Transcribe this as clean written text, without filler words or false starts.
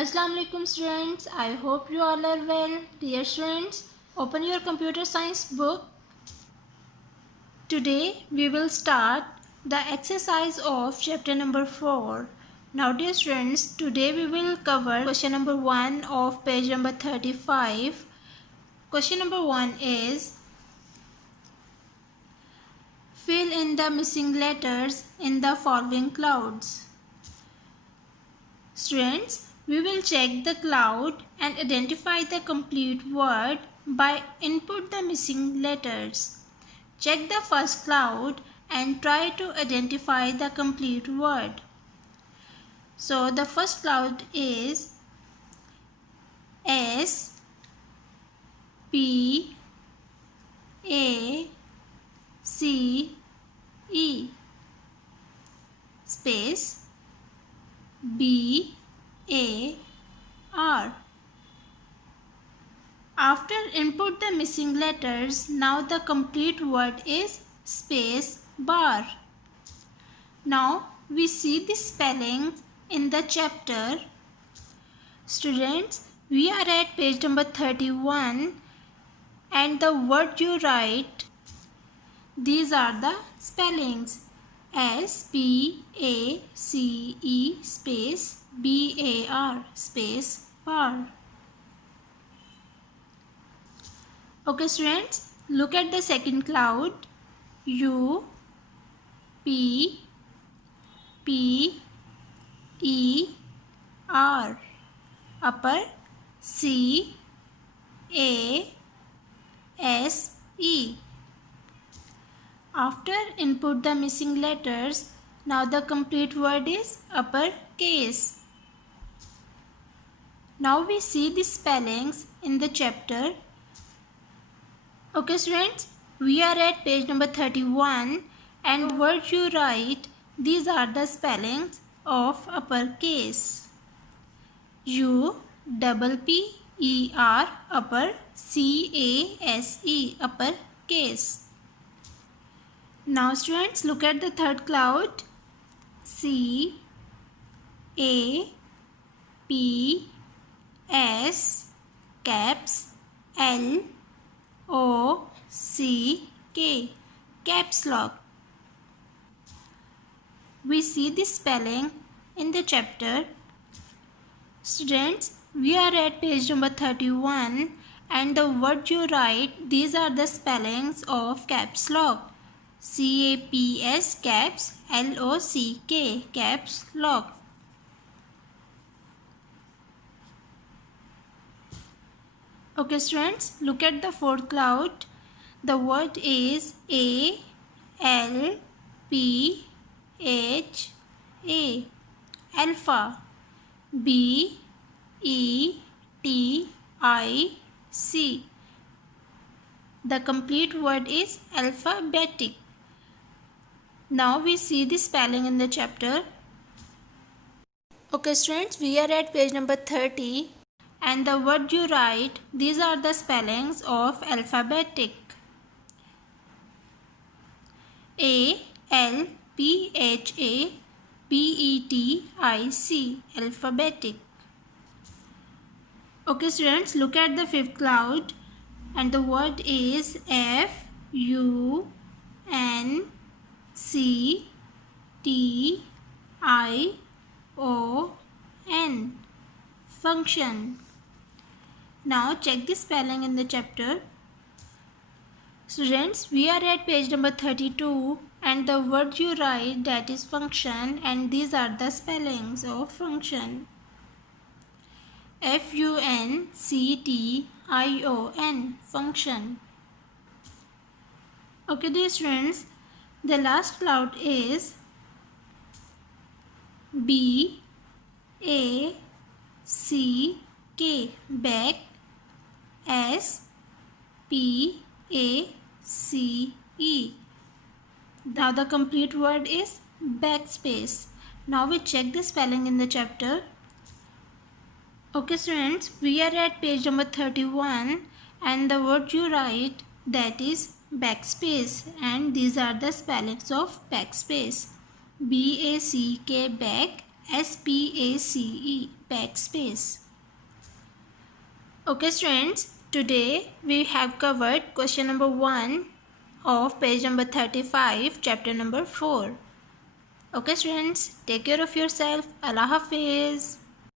Assalamu alaikum students. I hope you all are well. Dear students, open your computer science book. Today we will start the exercise of chapter number 4. Now dear students, today we will cover question number 1 of page number 35. Question number 1 is fill in the missing letters in the following clouds. Students, we will check the cloud and identify the complete word by input the missing letters. Check the first cloud and try to identify the complete word. So the first cloud is S P A C E space B A R. After input the missing letters, now the complete word is space bar. Now we see the spellings in the chapter. Students, we are at page number 31 and the word you write, these are the spellings. S P A C E space B A R space bar. Okay students, look at the second cloud. U P P E R upper C A S E. After input the missing letters, now the complete word is upper case. Now we see the spellings in the chapter. Okay students, we are at page number 31 and word you write, these are the spellings of upper case. U double P E R upper C A S E upper case. Now students, look at the third cloud. C A P S caps L O C K caps lock. We see the spelling in the chapter. Students, we are at page number 31 and the word you write, these are the spellings of caps lock. CAPS caps LOCK caps lock. Okay students, look at the fourth cloud. The word is A L P H A alpha. B E T I C. The complete word is alphabetic. Now we see the spelling in the chapter. Okay students, we are at page number 30 and the word you write, these are the spellings of alphabetic. A L P H A P E T I C alphabetic. Okay students, look at the fifth cloud and the word is F U N C T I O N function. Now check the spelling in the chapter. Students, we are at page number 32 and the word you write, that is function, and these are the spellings of function. FUNCTION function. Okay dear students, the last cloud is B A C K back S P A C E. Now the complete word is backspace. Now we check the spelling in the chapter. Okay students, we are at page number 31 and the word you write, that is backspace, and these are the spellings of backspace. BACK back SPACE, backspace. Okay students, today we have covered question number 1 of page number 35, chapter number 4. Okay students, take care of yourself. Allah Hafiz.